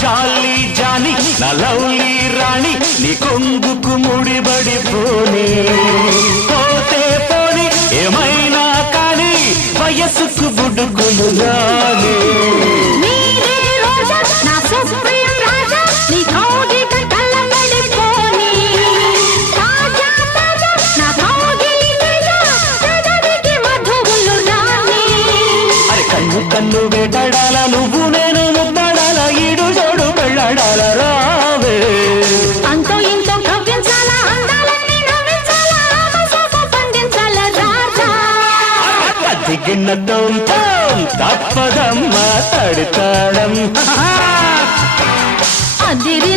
జాలి జాని నా లవ్లీ రాణి నీ కొంగుకు ముడిబడి పోనీ పోతే పోని ఏమైనా కానీ వయసుకు బుడుగులు రాని కన్ను వేటాడాల నువ్వు నేను ముద్దాడాల ఈడు జోడు పెళ్ళాడాల రావే అంతో ఇంతో కవ్వించాలా అందాలన్నీ నవ్వించాలా ఆమసోపు పండించాలా రాజా దిగిన్నతో తప్పదమ్మా తడితాడం అదిరి